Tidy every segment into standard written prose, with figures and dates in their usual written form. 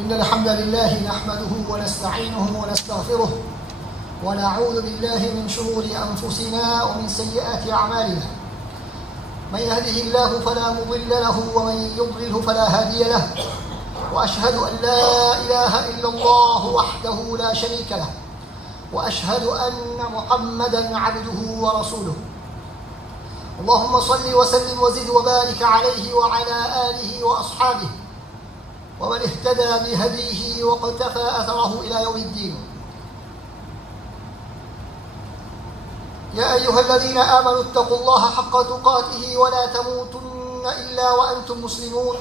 إن الحمد لله نحمده ونستعينه ونستغفره ونعوذ بالله من شرور أنفسنا ومن سيئات أعمالنا. من يهده الله فلا مضل له ومن يضلله فلا هادي له. وأشهد أن لا إله إلا الله وحده لا شريك له وأشهد أن محمدا عبده ورسوله. اللهم صل وسلم وزد وبارك عليه وعلى آله وأصحابه ومن اهتدى بهديه واقتفى أثره إلى يوم الدين. يا أيها الذين آمنوا اتقوا الله حق تقاته ولا تموتن إلا وأنتم مسلمون.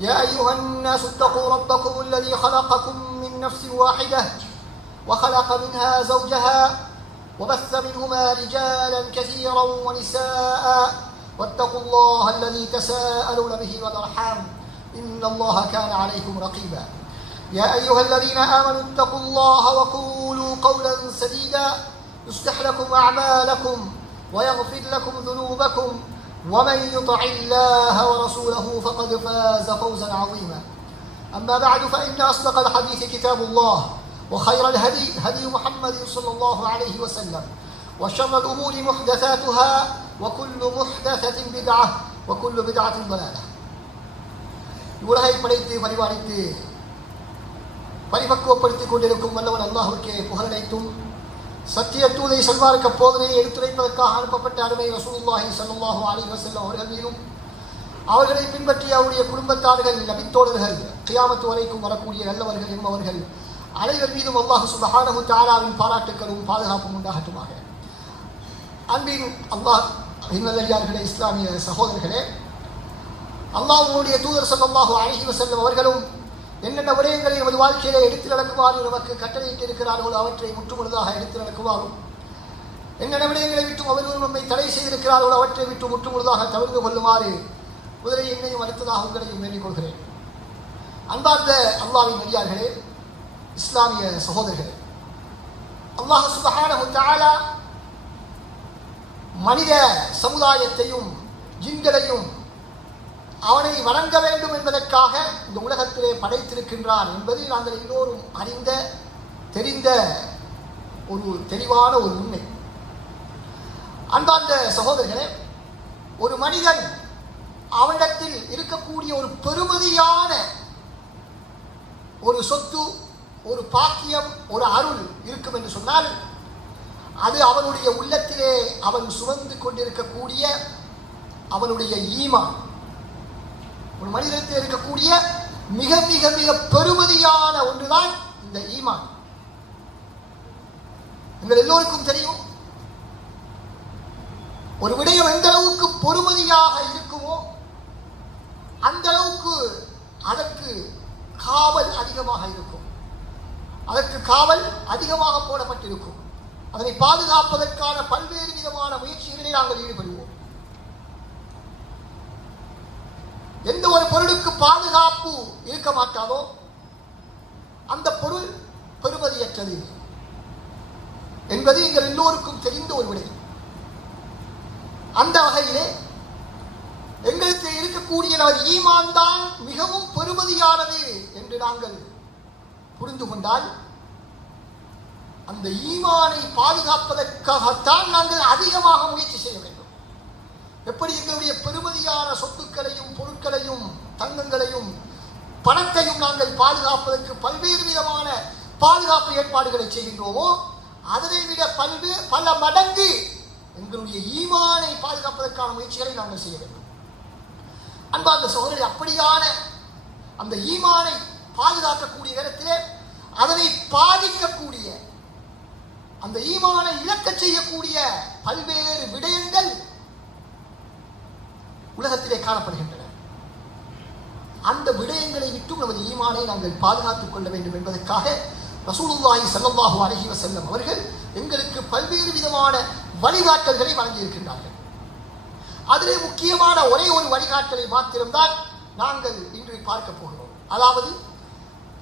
يا أيها الناس اتقوا ربكم الذي خلقكم من نفس واحدة وخلق منها زوجها وبث منهما رجالا كثيرا ونساء واتقوا الله الذي تساءلون به والأرحام إن الله كان عليكم رقيبا. يا أيها الذين آمنوا اتقوا الله وقولوا قولا سديدا يصلح لكم أعمالكم ويغفر لكم ذنوبكم ومن يطع الله ورسوله فقد فاز فوزا عظيما. أما بعد فإن أصدق الحديث كتاب الله وخير الهدي هدي محمد صلى الله عليه وسلم وشر الأمور محدثاتها وكل محدثة بدعة وكل بدعة ضلالة. உலகை படைத்து பரிபாலித்து பரிபக்குவப்படுத்திக் கொண்டிருக்கும் வல்லவன் அல்லாஹ்வுக்கே புகழனைத்தும் சத்திய தூதை சல்மார்க்க போதனையை எடுத்துரைப்பதற்காக அனுப்பப்பட்ட அருமை ரசூலுல்லாஹி ஸல்லல்லாஹு அலைஹி வஸல்லம் அவர்கள் மீதும் அவர்களை பின்பற்றிய அவருடைய குடும்பத்தார்கள் நபித்தோழர்கள் கியாமத்து வரைக்கும் வரக்கூடிய நல்லவர்கள் என்பவர்கள் அனைவர் மீதும் அல்லாஹ் சுப்ஹானஹு தஆலாவின் பாராட்டுக்களும் பாதுகாப்பும் உண்டாகட்டுமாக. அன்பின் அல்லாஹ் நல்லடியார்களே, இஸ்லாமிய சகோதரர்களே, அல்லாஹ்வுடைய தூதர் ஸல்லல்லாஹு அலைஹி வஸல்லம் அவர்களும் என்னென்ன விடயங்களை நமது வாழ்க்கையிலே எடுத்து நடக்குமாறு நமக்கு கட்டளையிட்டு இருக்கிறார்களோ அவற்றை முற்றுமுழுதாக எடுத்து நடக்குமாறும், என்னென்ன விடயங்களை விட்டும் அவர்களும் நம்மை தடை செய்திருக்கிறார்களோ அவற்றை விட்டு முற்றுமுழுதாக தவிர்த்து கொள்ளுமாறு முதலை என்னையும் அடுத்ததாக உங்களையும் வேண்டிக் கொள்கிறேன். அன்பார்ந்த அல்லாஹ்வின் நல்லடியார்களே, இஸ்லாமிய சகோதரர்களே, அல்லாஹ் சுப்ஹானஹு தஆலா மனித சமுதாயத்தையும் ஜின்களையும் அவனை வணங்க வேண்டும் என்பதற்காக இந்த உலகத்திலே படைத்திருக்கின்றான் என்பது நாங்கள் எல்லோரும் அறிந்த தெரிந்த ஒரு தெளிவான ஒரு உண்மை. அன்பார்ந்த சகோதரர்களே, ஒரு மனிதன் அவனிடத்தில் இருக்கக்கூடிய ஒரு பெருமதியான ஒரு சொத்து, ஒரு பாக்கியம், ஒரு அருள் இருக்கும் என்று சொன்னால் அது அவனுடைய உள்ளத்திலே அவன் சுமந்து கொண்டிருக்கக்கூடிய அவனுடைய ஈமான். ஒரு மனிதத்தில் இருக்கக்கூடிய மிக மிக மிக பெருமதியான ஒன்றுதான் இந்த ஈமான். எங்கள் எல்லோருக்கும் தெரியும், ஒரு விடயம் எந்த அளவுக்கு பொறுமதியாக இருக்குமோ அந்த அளவுக்கு அதற்கு காவல் அதிகமாக இருக்கும், அதற்கு காவல் அதிகமாக போடப்பட்டிருக்கும். அதனை பாதுகாப்பதற்கான பல்வேறு விதமான முயற்சிகளில் நாங்கள் ஈடுபடுவோம். எந்த ஒரு பொருளுக்கு பாதுகாப்பு இருக்க மாட்டாதோ அந்த பொருள் பெறுமதியற்றது என்பது எங்கள் எல்லோருக்கும் தெரிந்த ஒரு விடயம். அந்த வகையிலே எங்களுக்கு இருக்கக்கூடிய நமது ஈமான் தான் மிகவும் பெருமதியானது என்று நாங்கள் புரிந்து கொண்டால் அந்த ஈமானை பாதுகாப்பதற்காகத்தான் நாங்கள் அதிகமாக முயற்சி செய்ய வேண்டும். எப்படி எங்களுடைய பெருமதியான சொத்துக்களையும் பொருட்களையும் தங்கங்களையும் பணத்தையும் நாங்கள் பாதுகாப்பதற்கு பல்வேறு விதமான பாதுகாப்பு ஏற்பாடுகளை செய்கின்றோமோ அதனை விட பல மடங்கு எங்களுடைய ஈமானை பாதுகாப்பதற்கான முயற்சிகளை நாங்கள் செய்ய வேண்டும். அன்பார்ந்த சகோதரர்களே, அப்படியான அந்த ஈமானை பாதுகாக்கக்கூடிய நேரத்திலே அதனை பாதிக்கக்கூடிய அந்த ஈமானை இழக்கச் செய்யக்கூடிய பல்வேறு விடயங்கள் உலகத்திலே காணப்படுகின்றன. அந்த விடயங்களை விட்டும் நமது ஈமானை நாங்கள் பாதுகாத்துக் கொள்ள வேண்டும் என்பதற்காக ரசூலுல்லாஹி ஸல்லல்லாஹு அலைஹி வஸல்லம் அவர்கள் எங்களுக்கு பல்வேறு விதமான வழிகாட்டல்களை வழங்கியிருக்கின்றார்கள். அதிலே முக்கியமான ஒரே ஒரு வழிகாட்டலை மாத்திரம்தான் நாங்கள் இன்று பார்க்க போகிறோம். அதாவது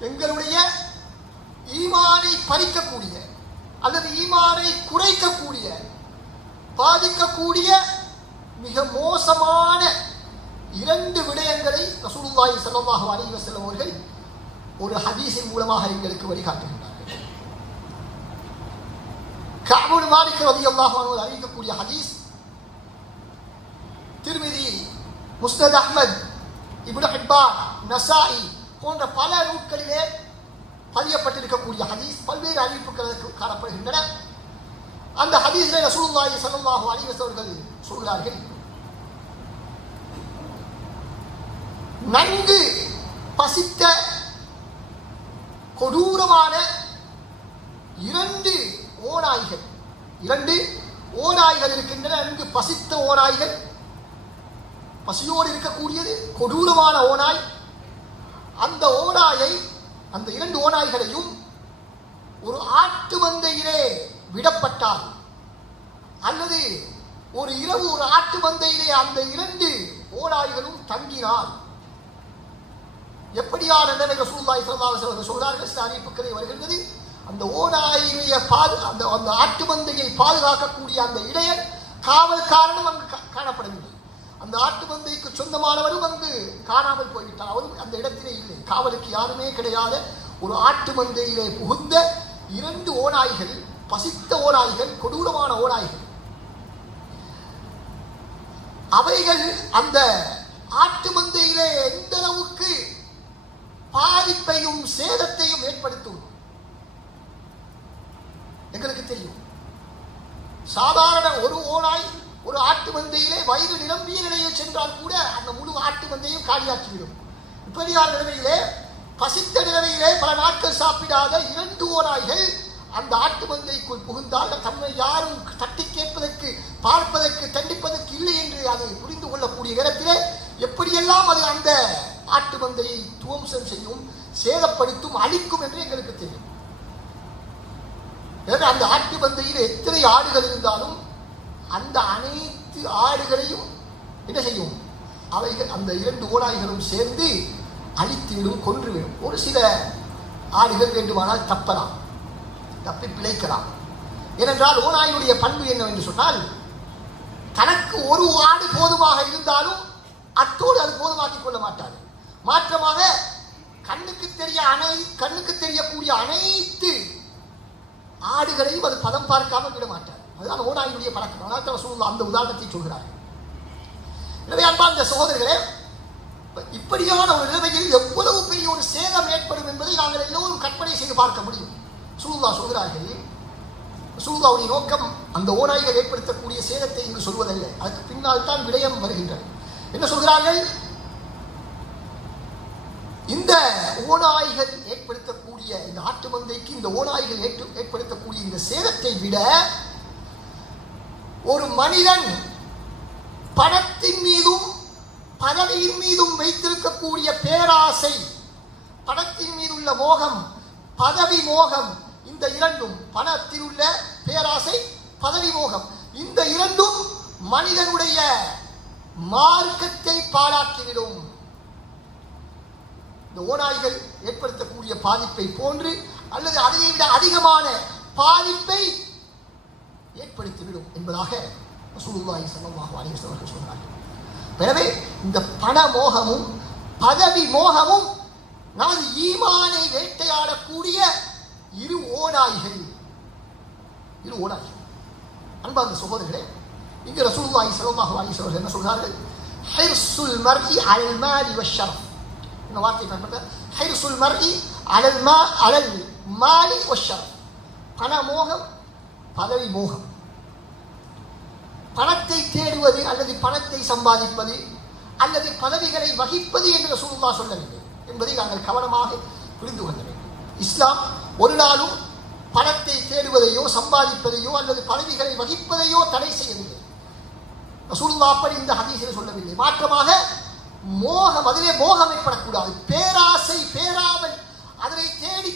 எங்களுடைய ஈமானை பறிக்கக்கூடிய அல்லது ஈமானை குறைக்கக்கூடிய பாதிக்கக்கூடிய மிக மோசமான இரண்டு விடயங்களை ரசூலுல்லாஹி ஸல்லல்லாஹு அலைஹி வஸல்லம் அவர்கள் ஒரு ஹதீஸின் மூலமாக எங்களுக்கு வழிகாட்டுகின்றார்கள். கஅப் பின் மாலிக் ரலியல்லாஹு அன்ஹு அறிவிக்கக்கூடிய ஹதீஸ் திர்மிதி, முஸ்னத் அஹ்மத், இப்னு ஹிப்பான், நசாஇ போன்ற பல நூல்களிலே பதியப்பட்டிருக்கக்கூடிய ஹதீஸ். பல்வேறு அறிவிப்புகள் காணப்படுகின்றன. அந்த ஹதீஸிலே ரசூலுல்லாஹி ஸல்லல்லாஹு அலைஹி வஸல்லம் அவர்கள் சொல்கிறார்கள், நன்கு பசித்த கொடூரமான இரண்டு ஓநாய்கள் இருக்கின்றன. நன்கு பசித்த ஓநாய்கள், பசியோடு இருக்கக்கூடியது கொடூரமான ஓநாய். அந்த ஓநாயை, அந்த இரண்டு ஓநாய்களையும் ஒரு ஆட்டு மந்தையிலே விடப்பட்டால் அல்லது ஒரு இரவு ஒரு ஆட்டு மந்தையிலே அந்த இரண்டு ஓநாய்களும் தங்கினால் எப்படியான நிலைமை ரசூலுல்லாஹி ஸல்லல்லாஹு அலைஹி வஸல்லம் சொல்றார்கள். சில அறிவிப்புகளே வருகின்றது, அந்த ஓநாயை அந்த ஆட்டு மந்தையை பாதுகாக்கக்கூடிய அந்த இடையர் காவல்காரனும் அங்கு காணப்படவில்லை. அந்த ஆட்டு மந்தைக்கு சொந்தமானவரும் அங்கு காணாமல் போய்விட்டார். அவரும் அந்த இடத்திலே இல்லை. காவலுக்கு யாருமே கிடையாத ஒரு ஆட்டு மந்தையிலே புகுந்த இரண்டு ஓநாய்கள், பசித்த ஓநாய்கள், கொடூரமான ஓநாய்கள். அவைகள் அந்த ஆட்டு மந்தையிலே எந்த அளவுக்கு பாதிப்பையும் சேதத்தையும் ஏற்படுத்தும் எங்களுக்கு தெரியும். சாதாரண ஒரு ஓநாய் ஒரு ஆட்டு மந்தையிலே வயிறு நிரம்பிய நிலையில் சென்றால் கூட அந்த முழு ஆட்டு மந்தையும் காலியாக்கிவிடும். இப்படியான நிலைமையிலே, பசித்த நிலைமையிலே பல நாட்கள் சாப்பிடாத இரண்டு ஓநாய்கள் அந்த ஆட்டு மந்தைக்குள் புகுந்தால் தம்மை யாரும் தட்டி கேட்பதற்கு, பார்ப்பதற்கு, தண்டிப்பதற்கு இல்லை என்று அதை புரிந்து கொள்ளக்கூடிய நேரத்திலே எப்படியெல்லாம் அது அந்த ஆட்டு மந்தையை துவம்சம் செய்யும், சேதப்படுத்தும், அழிக்கும் என்று எங்களுக்கு தெரியும். அந்த ஆட்டு மந்தையில் எத்தனை ஆடுகள் இருந்தாலும் அந்த அனைத்து ஆடுகளையும் என்ன செய்யும்? அவைகள் அந்த இரண்டு ஓநாய்களும் சேர்ந்து அழித்துவிடும், கொன்றுவிடும். ஒரு சில ஆடுகள் வேண்டுமானால் தப்பலாம், தப்பி பிழைக்கலாம். ஏனென்றால் ஓநாயுடைய பண்பு என்னவென்று சொன்னால், தனக்கு ஒரு ஆடு போதுமாக இருந்தாலும் அத்தோடு அது போதுமாக்கிக் கொள்ள மாட்டாது. மாற்றமாக கண்ணுக்கு தெரியக்கூடிய அனைத்து ஆடுகளையும் அது பதம் பார்க்காமல் விட மாட்டார். அதுதான் ஓநாயுடைய பழக்கம். அதனால் ரசூலுல்லாஹ் அந்த உதாரணத்தை சொல்கிறார். எனவே அன்பார்ந்த சகோதரர்களே, இப்படியான ஒரு நிலைமையில் எவ்வளவு பெரிய ஒரு சேதம் ஏற்படும் என்பதை நாங்கள் எல்லோரும் கற்பனை செய்து பார்க்க முடியும். ரசூலுல்லாஹ் சொல்கிறார்கள், ரசூலுல்லாஹ்வுடைய நோக்கம் அந்த ஓநாய்கள் ஏற்படுத்தக்கூடிய சேதத்தை இங்கு சொல்வதல்ல, அதுக்கு பின்னால் தான் விடயம் வருகின்றது. என்ன சொல்கிறார்கள்? இந்த ஓநாய்கள் ஏற்படுத்தக்கூடிய, இந்த ஆட்டு மந்தைக்கு இந்த ஓநாய்கள் ஏற்படுத்தக்கூடிய இந்த சேதத்தை விட ஒரு மனிதன் பணத்தின் மீதும் பதவியின் மீதும் வைத்திருக்கக்கூடிய பேராசை, பணத்தின் மீது உள்ள மோகம், பதவி மோகம், இந்த இரண்டும், பணத்தில் உள்ள பேராசை, பதவி மோகம், இந்த இரண்டும் மனிதனுடைய மார்க்கத்தை பாழாக்கிவிடும். இந்த ஓநாய்கள் ஏற்படுத்தக்கூடிய பாதிப்பை போன்று அல்லது அதை விட அதிகமான பாதிப்பை ஏற்படுத்திவிடும் என்பதாக ரசூலுல்லாஹி ஸல்லல்லாஹு அலைஹி வஸல்லம் சொல்கிறார்கள். எனவே இந்த பண மோகமும் பதவி மோகமும் நமது ஈமானை வேட்டையாடக்கூடிய இரு ஓநாய்கள். அன்பார்ந்த சகோதரர்களே, இங்கு ரசூலுல்லாஹி ஸல்லல்லாஹு அலைஹி வஸல்லம் என்ன சொல்கிறார்கள்? ஹிர்சுல் மர்இ அலல் மாலி வஷ்ஷரஃப். இந்த வார்த்தை பயன்படுத்த, ஹிர்சுல் மர்இ அலல் மாலி வஷ்ஷரஃப். பண மோகம், பதவி மோகம். பணத்தை தேடுவது அல்லது பணத்தை சம்பாதிப்பது அல்லது பதவிகளை வகிப்பது என்று ரசூலுல்லாஹ் சொல்லவில்லை என்பதை நாங்கள் கவனமாக புரிந்து கொள்ள வேண்டும். இஸ்லாம் ஒரு நாளும் பணத்தை தேடுவதையோ சம்பாதிப்பதையோ அல்லது பதவிகளை வகிப்பதையோ தடை செய்யவில்லை. ரசூலுல்லாஹ் அப்படி இந்த ஹதீஸில் சொல்லவில்லை. மாற்றமாக மோகம், அதிலே மோகம் ஏற்படக்கூடாது. பேராசை, பேராவல், அதனை தேடி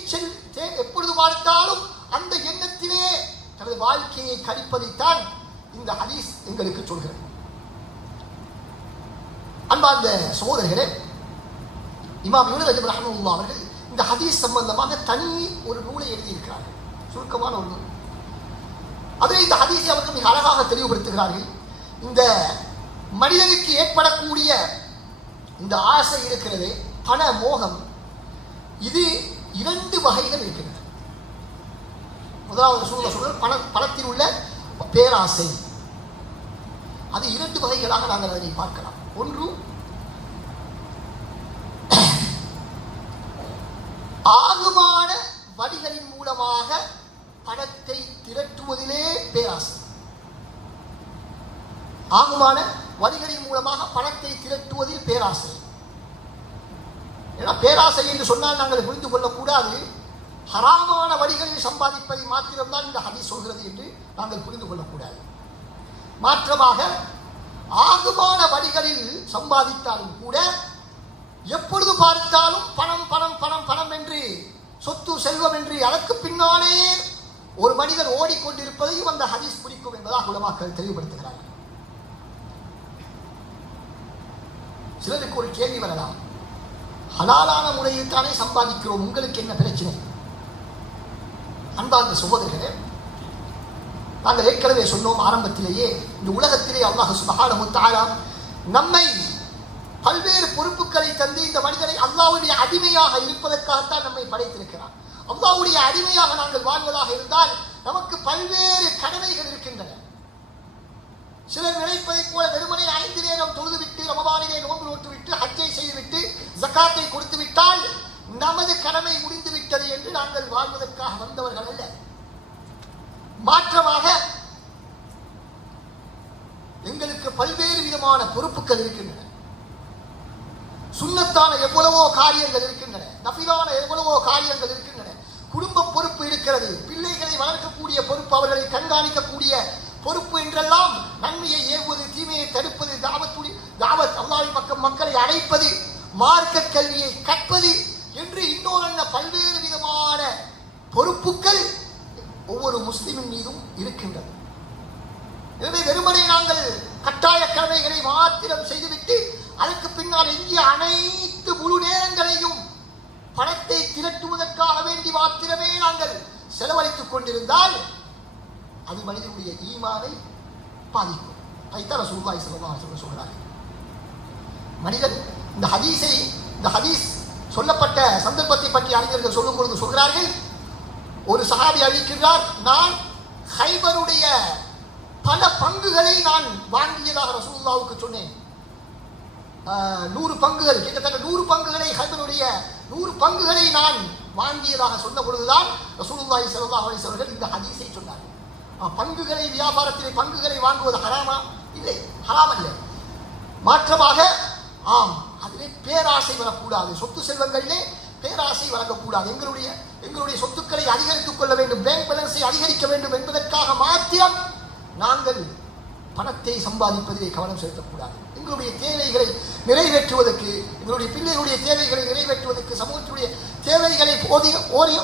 எப்பொழுது பார்த்தாலும் அந்த எண்ணத்திலே தனது வாழ்க்கையை கழிப்பதைத்தான் இந்த ஹதீஸ் எங்களுக்கு சொல்கிறது. அன்பார்ந்த சகோதரர்களே, இமாம் இப்னு ரஜப் ரஹ்மத்துல்லாஹி அவர்கள் இந்த ஹதீஸ் சம்பந்தமாக தனி ஒரு நூலை எழுதியிருக்கிறார்கள், சுருக்கமான ஒரு நூல். அதில் இந்த ஹதீஸை அவர்கள் மிக அழகாக தெளிவுபடுத்துகிறார்கள். இந்த மனிதனுக்கு ஏற்படக்கூடிய இந்த ஆசை இருக்கிறதே, பண மோகம், இது இரண்டு வகைகள் இருக்கின்றன. முதலாவது சொல்ற பணத்தில் உள்ள பேராசை, அது இரண்டு வகைகளாக நாங்கள் அதனை பார்க்கலாம். ஒன்று ஆகுமான வழிகளின் மூலமாக பணத்தை திரட்டுவதிலே பேராசை. ஆகுமான வழிகளின் மூலமாக பணத்தை திரட்டுவதில் பேராசை. ஏன்னா பேராசை என்று சொன்னால் நாங்கள் புரிந்து கொள்ளக்கூடாது, ஹராமான வழிகளில் சம்பாதிப்பதை மாத்திரம்தான் இந்த ஹதீஸ் சொல்கிறது என்று நாங்கள் புரிந்து கொள்ளக்கூடாது. மாற்றமாக ஆகுமான வழிகளில் சம்பாதித்தாலும் கூட எப்பொழுது பார்த்தாலும் பணம் பணம் பணம் பணம் என்று, சொத்து செல்வம் என்று அதற்கு பின்னாலே ஒரு மனிதர் ஓடிக்கொண்டிருப்பதையும் அந்த ஹதீஸ் குறிக்கும் என்பதாக உலமாக்கள் தெளிவுபடுத்துகிறார்கள். சிலருக்கு ஒரு கேள்வி வரலாம், ஹலாலான முறையில் தானே சம்பாதிக்கிறோம், உங்களுக்கு என்ன பிரச்சனை? அன்பார்ந்த சகோதரர்களே, நாங்கள் ஏற்கனவே சொன்னோம் ஆரம்பத்திலேயே, இந்த உலகத்திலே அல்லாஹ் சுப்ஹானஹு வ தஆலா நம்மை பல்வேறு பொறுப்புகளை தந்து இந்த மனிதனை அல்லாஹ்வுடைய அடிமையாக இருப்பதற்காகத்தான் நம்மை படைத்திருக்கிறார். அல்லாஹ்வுடைய அடிமையாக நாங்கள் வாழ்வதாக இருந்தால் நமக்கு பல்வேறு கடமைகள் இருக்கின்றன. சிலர் நினைப்பதைப் போல வெறுமனே 5 நேரம் தொழுதுவிட்டு, ரமதானிலே நோன்பு நோட்டுவிட்டு, ஹஜ்ஜை செய்துவிட்டு, ஜகாத்தை கொடுத்து விட்டால் நமது கடமை முடிந்து விட்டது என்று நாங்கள் வாழ்வதற்காக வந்தவர்கள் அல்ல. மாற்றமாக எங்களுக்கு பல்வேறு விதமான பொறுப்புகள் இருக்கின்றன. சுன்னத்தான எவ்வளவோ காரியங்கள் இருக்கின்றன, நஃபிலான எவ்வளவோ காரியங்கள் இருக்கின்றன. குடும்ப பொறுப்பு இருக்கிறது, பிள்ளைகளை வளர்க்கக்கூடிய பொறுப்பு, அவர்களை கண்காணிக்கக்கூடிய பொறுப்பு என்றெல்லாம், நன்மையை ஏவுவது, தீமையை தடுப்பது, தாவத் அல்லாஹ்வின் பக்கம் மக்களை அழைப்பது, மார்க்க கல்வியை கற்பது என்று இன்னொரு பல்வேறு விதமான பொறுப்புகள் ஒவ்வொரு முஸ்லிமின் மீதும் இருக்கின்றது. எனவே வெறுமனே நாங்கள் கட்டாய கடமைகளை மாத்திரம் செய்துவிட்டு அதற்கு பின்னால் எஞ்சிய அனைத்து முழு நேரங்களையும் பணத்தை திரட்டுவதற்காக வேண்டி மாத்திரமே நாங்கள் செலவழித்துக் கொண்டிருந்தால் அது மனிதனுடைய ஈமானை பாதிக்கும். அதைத்தான் ரசூலுல்லாஹி ஸல்லல்லாஹு அலைஹி வஸல்லம் சொல்கிறார்கள். மனிதன் இந்த ஹதீஸ் சொல்லப்பட்ட சந்தர்ப்பத்தை பற்றி அறிஞர்கள் சொல்லும் பொழுது சொல்கிறார்கள், ஒரு சஹாபி அறிவிக்கின்றார், நான் ஹைபருடைய பல பங்குகளை நான் வாங்கியதாக ரசூலுல்லாஹ்வுக்கு சொன்னேன். 100 பங்குகள், கிட்டத்தட்ட 100 பங்குகளை, ஹைபருடைய 100 பங்குகளை நான் வாங்கியதாக சொன்ன பொழுதுதான் ரசூலுல்லாஹி ஸல்லல்லாஹு அலைஹி வஸல்லம் இந்த ஹதீஸை சொன்னார்கள். பங்குகளை, வியாபாரத்திலே பங்குகளை வாங்குவது ஹராமா? இல்லை, ஹராம் அல்ல. மாற்றமாக ஆம், அதிலே பேராசை வரக்கூடாது, சொத்து செல்வங்களிலே பேராசை வழங்கக்கூடாது. எங்களுடைய சொத்துக்களை அதிகரித்துக் கொள்ள வேண்டும், பேங்க் பேலன்ஸை அதிகரிக்க வேண்டும் என்பதற்காக மாத்திரம் நாங்கள் பணத்தை சம்பாதிப்பதிலே கவனம் செலுத்தக்கூடாது. எங்களுடைய தேவைகளை நிறைவேற்றுவதற்கு, எங்களுடைய பிள்ளைகளுடைய தேவைகளை நிறைவேற்றுவதற்கு, சமூகத்துடைய தேவைகளை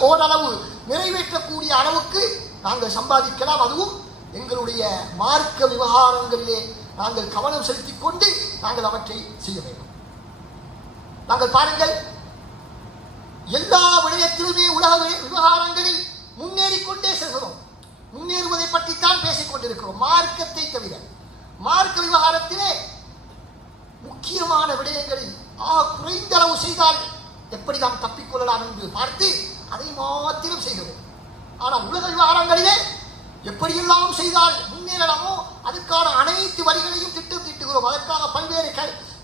ஓரளவு நிறைவேற்றக்கூடிய அளவுக்கு நாங்கள் சம்பாதிக்கலாம். அதுவும் எங்களுடைய மார்க்க விவகாரங்களிலே நாங்கள் கவனம் செலுத்திக் கொண்டு நாங்கள் அவற்றை செய்ய வேண்டும். நாங்கள் பாருங்கள், எல்லா விடயத்திலுமே உலக விவகாரங்களில் முன்னேறிக்கொண்டே செல்கிறோம். முன்னேறுவதை பற்றித்தான் பேசிக் கொண்டிருக்கிறோம், மார்க்கத்தை தவிர. மார்க்க விவகாரத்திலே முக்கியமான விடயங்களில் குறைந்த அளவு செய்தால் எப்படி நாம் தப்பிக்கொள்ளலாம் என்று பார்த்து அதை மாத்திரம் செய்கிறோம். ஆனால் உலக விவகாரங்களிலே எப்படியெல்லாம் செய்தால் முன்னேறலாமோ அதற்கான அனைத்து வழிகளையும் திட்டம் தீட்டுகிறோம். அதற்காக பல்வேறு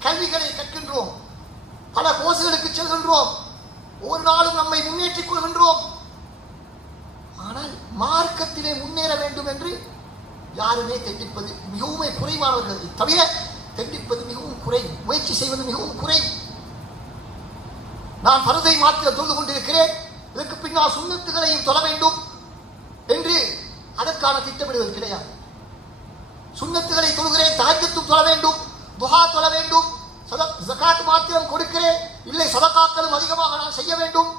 கல்விகளை கற்கின்றோம், பல கோர்ஸ்களுக்கு செல்கின்றோம், ஒவ்வொரு நாளும் நம்மை முன்னேற்றிக் கொள்கின்றோம். ஆனால் மார்க்கத்திலே முன்னேற வேண்டும் என்று யாருமே தெண்டிப்பது மிகவும் குறைவானவர்கள் தவிர, தெண்டிப்பது மிகவும் குறை, முயற்சி செய்வது மிகவும் குறை. நான் பரதை மாத்திரம் தொழுது கொண்டிருக்கிறேன், இதற்கு பின்னால் சுன்னத்துகளையும் தொழ வேண்டும் என்று அதற்கான திட்டமிடுவது கிடையாது. சுன்னத்துகளை தொழுகிறேன், தஹஜ்ஜுதும் தொழ வேண்டும், துஹா தொழ வேண்டும், ஜகாத் மாத்திரம் கொடுக்கிறேன், இல்லை சதகாக்களும் அதிகமாக நான் செய்ய வேண்டும்,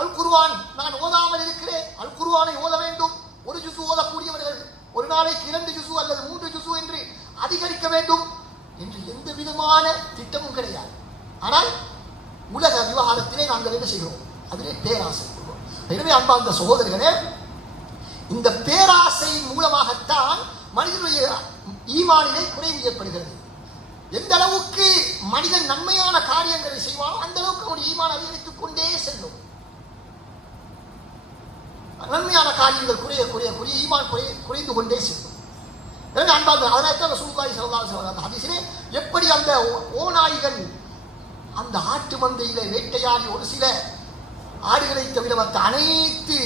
அல் குர்ஆன் நான் ஓதாமல் இருக்கிறேன், அல் குர்ஆனை ஓத வேண்டும், ஒரு ஜுசு ஓதக்கூடியவர்கள் ஒரு நாளைக்கு 2 ஜுசு அல்லது 3 ஜுசு என்று அதிகரிக்க வேண்டும் என்று எந்த விதமான திட்டமும் கிடையாது. ஆனால் உலக விவகாரத்திலே நாங்கள் என்ன செய்கிறோம்? அதிலே பேராசை கொள்வோம். எனவே அன்பார்ந்த சகோதரர்களே, இந்த பேராசையின் மூலமாகத்தான் மனிதனுடைய ஈமானிலே குறைவு ஏற்படுகிறது. எந்த அளவுக்கு மனிதன் நன்மையான காரியங்களை செய்வானோ அந்த அளவுக்கு அவனுடைய ஈமான் அதிகரித்துக் கொண்டே செல்லும். நன்மையான காரியங்கள் குறைய குறைய குறைய ஈமான் குறைந்து கொண்டே செல்லும். எனவே அன்பார்ந்த அதனால்தான் ரசூலுல்லாஹி ஸல்லல்லாஹு அலைஹி வஸல்லம் ஹதீஸிலே எப்படி அந்த ஓநாய்கள் அந்த ஆட்டு மந்தையிலே வேட்டையாடி ஒரு சில ஆடுகளை தவிர மற்ற அனைத்து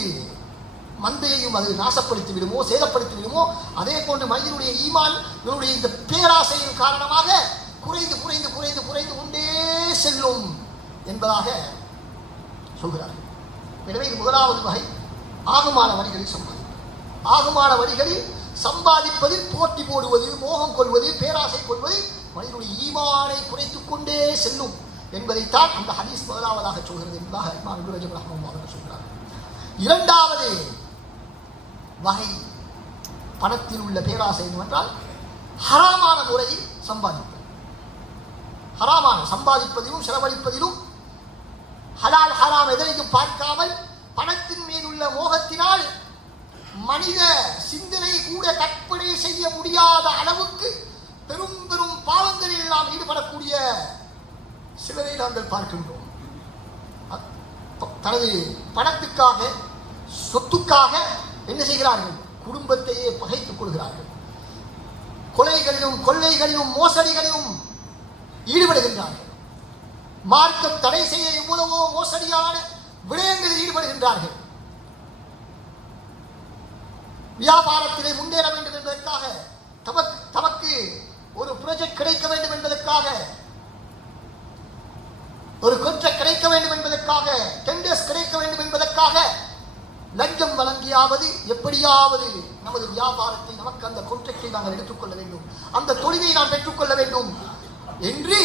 மந்தையையும் அது நாசப்படுத்தி விடுமோ சேதப்படுத்தி விடுமோ, அதே போன்று மனிதனுடைய ஈமான் இவனுடைய இந்த பேராசையின் காரணமாக குறைந்து குறைந்து குறைந்து குறைந்து கொண்டே செல்லும் என்பதாக சொல்கிறார். எனவே இது முதலாவது வகை ஆகுமான வழிகளில் சம்பாதிப்பது. ஆகுமான வழிகளில் சம்பாதிப்பதில் போட்டி போடுவது, மோகம் கொள்வது, பேராசை கொள்வது மனிதனுடைய ஈமானை குறைத்துக் கொண்டே செல்லும் என்பதைத்தான் அந்த ஹதீஸ் முதலாவதாக சொல்கிறது என்பதாக இமாம் இப்னு ரஜப் ரஹ்மத்துல்லாஹி அலைஹி சொல்கிறார். இரண்டாவது வகை பணத்தில் உள்ள பேராசை என்னவென்றால் ஹராமான முறையில் சம்பாதிப்பது. ஹராமான சம்பாதிப்பதிலும் செலவழிப்பதிலும் ஹலால் ஹராம் எதனையும் பார்க்காமல் பணத்தின் மீது உள்ள மோகத்தினால் மனித சிந்தனை கூட கற்பனை செய்ய முடியாத அளவுக்கு பெரும் பெரும் பாவங்களில் நாம் ஈடுபடக்கூடிய சிலரை நாங்கள் பார்க்கின்றோம். தனது பணத்துக்காக சொத்துக்காக என்ன செய்கிறார்கள்? குடும்பத்தையே பகைத்துக் கொள்கிறார்கள். கொலைகளிலும் கொள்ளைகளிலும் மோசடிகளிலும் ஈடுபடுகின்றார்கள். மார்க்கம் தடை செய்ய எவ்வளவோ மோசடியான விடயங்களில் ஈடுபடுகின்றார்கள். வியாபாரத்திலே முன்னேற வேண்டும் என்பதற்காக, தமக்கு ஒரு ப்ராஜெக்ட் கிடைக்க வேண்டும் என்பதற்காக, ஒரு கான்ட்ராக்ட் கிடைக்க வேண்டும் என்பதற்காக, டெண்டர்ஸ் கிடைக்க வேண்டும் என்பதற்காக லஞ்சம் வழங்கியாவது எப்படியாவது நமது வியாபாரத்தை, நமக்கு அந்த கான்ட்ராக்டை நாங்கள் எடுத்துக்கொள்ள வேண்டும், அந்த தொழிலை நாம் பெற்றுக்கொள்ள வேண்டும் என்று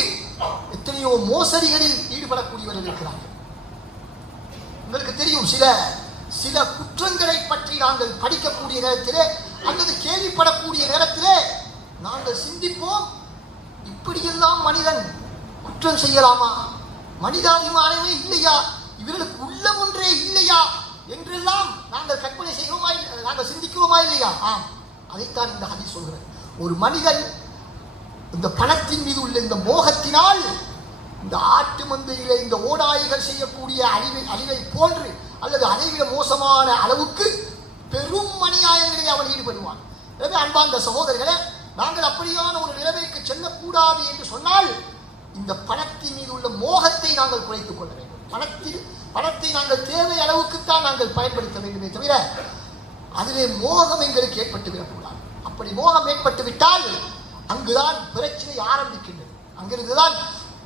எத்தனையோ மோசடிகளில் ஈடுபடக்கூடியவர்கள் இருக்கிறார்கள். உங்களுக்கு தெரியும், சில குற்றங்களை பற்றி நாங்கள் படிக்கக்கூடிய நேரத்திலே அல்லது கேள்விப்படக்கூடிய நேரத்திலே நாங்கள் சிந்திப்போம், இப்படியெல்லாம் மனிதன் குற்றம் செய்யலாமா? மனிதாபிமானமே இல்லையா? இவர்களுக்கு உள்ளம் ஒன்றே இல்லையா என்றெல்லாம் நாங்கள் கற்பனை செய்கிறோமா, நாங்கள் சிந்திக்கிறோமா இல்லையா? ஆம், அதைத்தான் இந்த ஹதீஸ் சொல்கிறது. ஒரு மனிதன் இந்த பணத்தின் மீது உள்ள இந்த மோகத்தினால் இந்த ஆட்டு மந்தையிலே இந்த ஓநாய்கள் செய்யக்கூடிய அழிவை போன்று அல்லது அதைவிட மோசமான அளவுக்கு பெரும் அநியாயங்களிலே அவன் ஈடுபடுவான். எனவே அன்பார்ந்த சகோதரர்களே, நாங்கள் அப்படியான ஒரு நிலைமைக்கு செல்லக்கூடாது என்று சொன்னால் இந்த பணத்தின் மீது உள்ள மோகத்தை நாங்கள் குறைத்துக் கொள்ள வேண்டும். பணத்தை நாங்கள் தேவை அளவுக்குத்தான் நாங்கள் பயன்படுத்த வேண்டுமே தவிர அதிலே மோகம் எங்களுக்கு ஏற்பட்டு விடக்கூடாது. அப்படி மோகம் ஏற்பட்டு விட்டால் அங்குதான் பிரச்சனை ஆரம்பிக்கின்றது. அங்கிருந்துதான்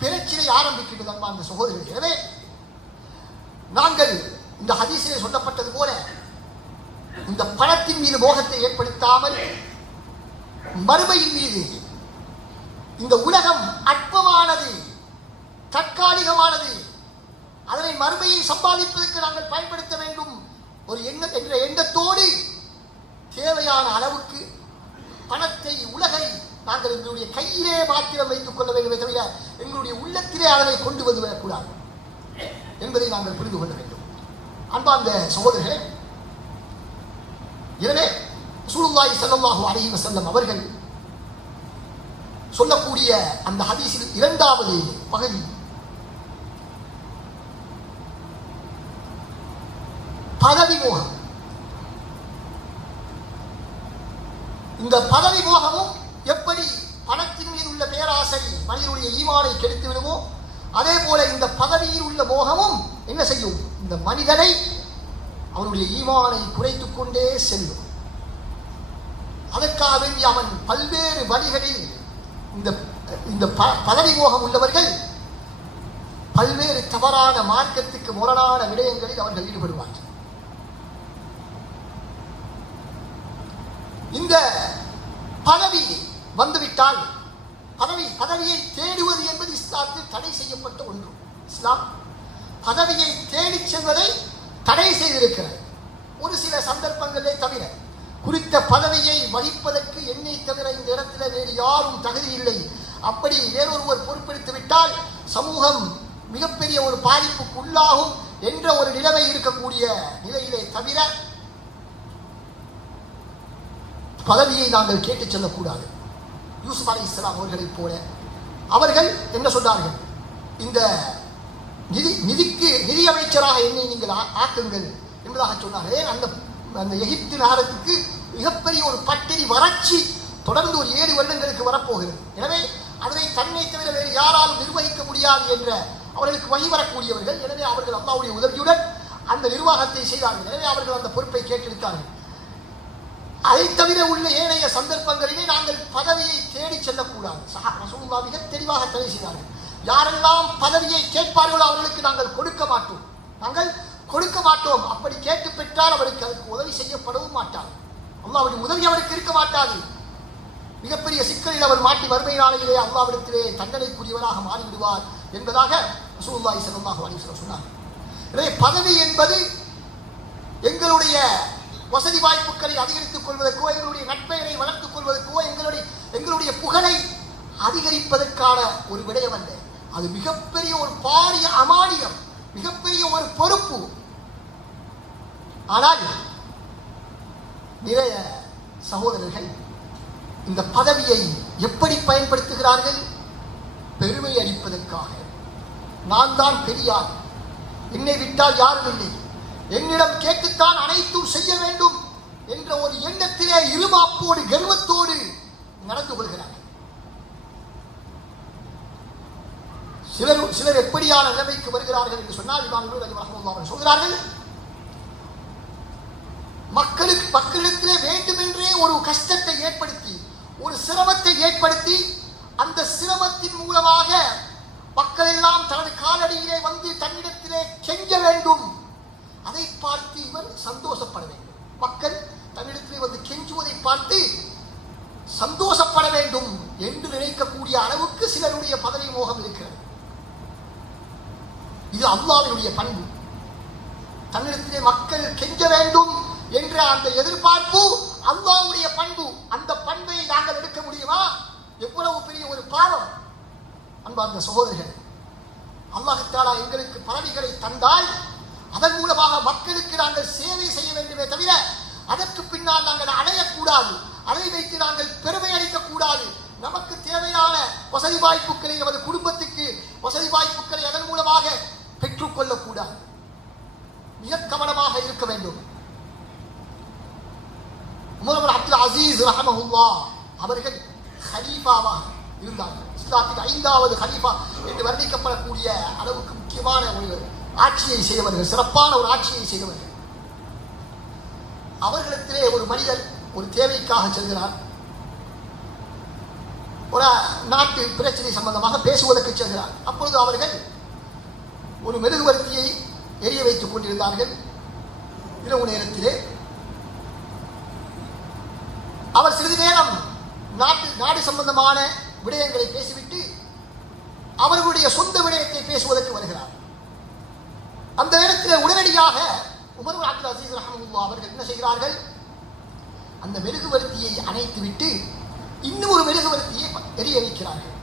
பிரச்சனை ஆரம்பிக்கின்றது அன்பார்ந்த சகோதரர்களே. எனவே நாங்கள் இந்த ஹதீஸிலே சொல்லப்பட்டது போல இந்த பணத்தின் மீது மோகத்தை ஏற்படுத்தாமல் மறுமையின் மீது, இந்த உலகம் அற்பமானது, தற்காலிகமானது, அதனை மறுமையை சம்பாதிப்பதற்கு நாங்கள் பயன்படுத்த வேண்டும் ஒரு என்ற எண்ணத்தோடு தேவையான அளவுக்கு பணத்தை, உலகை நாங்கள் எங்களுடைய கையிலே மாத்திரம் வைத்துக் கொள்ள வேண்டுமே தவிர எங்களுடைய உள்ளத்திலே அளவை கொண்டு வந்து விடக்கூடாது என்பதை நாங்கள் புரிந்து கொள்ள வேண்டும். அன்பார்ந்த சகோதரர்களே, எனவே ரசூலுல்லாஹி ஸல்லல்லாஹு அலைஹி வஸல்லம் அவர்கள் சொல்லக்கூடிய அந்த ஹதீஸில் இரண்டாவது பகுதி பதவி மோகம். இந்த பதவி மோகமும் எப்படி பணத்தின் மீது உள்ள பேராசை மனிதனுடைய ஈமானை கெடுத்து விடுமோ, அதே போல இந்த பதவியில் உள்ள மோகமும் என்ன செய்யும்? இந்த மனிதனை, அவனுடைய ஈமானை குறைத்துக் கொண்டே செல்லும். அதற்காக வேண்டி அவன் பல்வேறு வழிகளில் இந்த பதவி மோகம் உள்ளவர்கள் பல்வேறு தவறான மார்க்கத்துக்கு முரணான விடயங்களில் அவர்கள் ஈடுபடுவார்கள். இந்த பதவி வந்துவிட்டால் பதவியை தேடுவது என்பது இஸ்லாத்தில் தடை செய்யப்பட்ட ஒன்று. இஸ்லாம் பதவியை தேடிச் செல்வதை தடை செய்திருக்கிறது. ஒரு சில சந்தர்ப்பங்களே தவிர, குறித்த பதவியை வகிப்பதற்கு என்னை தவிர இந்த இடத்துல வேறு யாரும் தகுதி இல்லை, அப்படி வேறொருவர் பொறுப்பெடுத்து விட்டால் சமூகம் மிகப்பெரிய ஒரு பாதிப்புக்கு உள்ளாகும் என்ற ஒரு நிலைமை இருக்கக்கூடிய நிலையிலே தவிர பதவியை நாங்கள் கேட்டுச் செல்லக்கூடாது. யூசுப் அலைஹிஸ்ஸலாம் அவர்களைப் போல அவர்கள் என்ன சொன்னார்கள், இந்த நிதி அமைச்சராக என்னை நீங்கள் ஆக்குங்கள் என்பதாக சொன்னார்கள். அந்த அந்த எகிப்து நகரத்துக்கு மிகப்பெரிய ஒரு பட்டினி வறட்சி தொடர்ந்து ஒரு 7 வருடங்களுக்கு வரப்போகிறது. எனவே அதனை தன்னை தவிர வேறு யாராலும் நிர்வகிக்க முடியாது என்ற அவர்களுக்கு வழி வரக்கூடியவர்கள். எனவே அவர்கள் அல்லாஹ்வுடைய உதவியுடன் அந்த நிர்வாகத்தை செய்தார்கள். எனவே அவர்கள் அந்த பொறுப்பை கேட்டெடுத்தார்கள். அதை தவிர உள்ள ஏனைய சந்தர்ப்பங்களிலே நாங்கள் பதவியை தேடி செல்லக்கூடாது. ரசூலுல்லாஹ் மிக தெளிவாக தடை செய்தார்கள். யாரெல்லாம் பதவியை கேட்பார்களோ அவர்களுக்கு நாங்கள் கொடுக்க மாட்டோம். அப்படி கேட்டு பெற்றால் அவருக்கு அதுக்கு உதவி செய்யப்படவும் மாட்டார். அல்லாஹ்வுடைய உதவி அவருக்கு இருக்க மாட்டாது. மிகப்பெரிய சிக்கலில் அவர் மாட்டி வறுமை நாளையிலே அல்லாஹ்விடத்திலே தண்டனைக்குரியவராக மாறிவிடுவார் என்பதாக ரசூலுல்லாஹி ஸல்லல்லாஹு அலைஹி வஸல்லம் சொன்னார். எனவே பதவி என்பது எங்களுடைய வசதி வாய்ப்புகளை அதிகரித்துக் கொள்வதற்கோ, எங்களுடைய நட்பெயரை வளர்த்துக் கொள்வதற்கோ, எங்களுடைய புகழை அதிகரிப்பதற்கான ஒரு விடயம் அல்ல. அது மிகப்பெரிய ஒரு பாரிய அமானியம், மிகப்பெரிய ஒரு பொறுப்பு. ஆனால் நிறைய சகோதரர்கள் இந்த பதவியை எப்படி பயன்படுத்துகிறார்கள்? பெருமை அளிப்பதற்காக. நான் தான் பெரியார், என்னை விட்டால் யாரும் இல்லை, என்னிடம் கேட்டுத்தான் அனைத்தும் செய்ய வேண்டும் என்ற ஒரு எண்ணத்திலே இருமாப்போடு கர்வத்தோடு நடந்து கொள்கிறார்கள். சிலர் எப்படியான நிலைமைக்கு வருகிறார்கள் என்று சொன்னால், இமாம் இப்னு ரஜப் ரஹ்மத்துல்லாஹி அலைஹி சொல்கிறார்கள், மக்களிடத்திலே வேண்டுமென்றே ஒரு கஷ்டத்தை ஏற்படுத்தி, ஒரு சிரமத்தை ஏற்படுத்தி, அந்த சிரமத்தின் மூலமாக மக்கள் எல்லாம் தனது காலடியிலே வந்து தன்னிடத்திலே கெஞ்ச வேண்டும். அதை பார்த்து இவர் சந்தோஷப்பட வேண்டும். மக்கள் தன்னிடத்திலே வந்து கெஞ்சுவதை பார்த்து சந்தோஷப்பட வேண்டும் என்று நினைக்கக்கூடிய அளவுக்கு சிலருடைய பதவி மோகம் இருக்கிறது. இது அல்லாஹ்வுடைய பண்பு. தன்னிடத்திலே மக்கள் கெஞ்ச வேண்டும் என்ற அந்த எதிர்பார்ப்பு அல்லாஹ்வுடைய பண்பு. அந்த பண்பை நாங்கள் எடுக்க முடியுமா? எவ்வளவு பெரிய ஒரு பாவம்! அன்பார்ந்த சகோதரர்களே, அல்லாஹ் தஆலா எங்களுக்கு பதவிகளை தந்தால் அதன் மூலமாக மக்களுக்கு நாங்கள் சேவை செய்ய வேண்டுமே தவிர அதற்கு பின்னால் நாங்கள் அடையக்கூடாது. அதை வைத்து நாங்கள் பெருமை அளிக்கக்கூடாது. நமக்கு தேவையான வசதி வாய்ப்புகளை, நமது குடும்பத்துக்கு வசதி வாய்ப்புகளை அதன் மூலமாக பெற்றுக்கொள்ளக்கூடாது. மிக கவனமாக இருக்க வேண்டும். உமர் இப்னு அப்துல் அசீஸ் ரஹ்மஹுல்லாஹ் அவர்கள் ஹலீஃபாவாக இருந்தார்கள். இஸ்லாத்தின் 5வது ஹலீஃபா என்று வர்ணிக்கப்படக்கூடிய அளவுக்கு முக்கியமான ஒரு ஆட்சியை செய்தவர்கள், சிறப்பான ஒரு ஆட்சியை செய்தவர்கள். அவர்களிடத்திலே ஒரு மனிதர் ஒரு தேவைக்காக செல்கிறார். ஒரு நாட்டு பிரச்சனை சம்பந்தமாக பேசுவதற்கு செல்கிறார். அப்பொழுது அவர்கள் ஒரு மெழுகுவர்த்தியை எரிய வைத்துக் கொண்டிருந்தார்கள். இரவு நேரத்திலே அவர் சிறிது நேரம் நாடு சம்பந்தமான விடயங்களை பேசிவிட்டு அவர்களுடைய சொந்த விடயத்தை பேசுவதற்கு வருகிறார். அந்த நேரத்தில் உடனடியாக உமர் இப்னு அப்துல் அசீஸ் ரஹ்மத்துல்லாஹி அவர்கள் என்ன செய்கிறார்கள்? அந்த மெழுகுவர்த்தியை அணைத்துவிட்டு இன்னும் ஒரு மெழுகுவர்த்தியை எரிய வைக்கிறார்கள்.